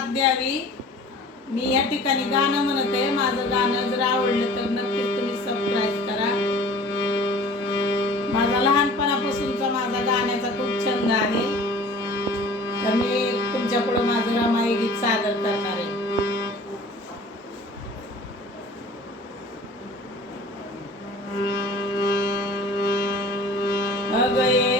साथ द्यावी. मी या ठिकाणी गाणं म्हणते माझं गाणं जर आवडलं तर नक्कीच तुम्ही सबस्क्राईब करा. माझा लहानपणापासूनचा माझा गाण्याचा खूप छंद आहे. तर मी तुमच्याकडं माझं रमाई गीत सादर करणार आहे. अगं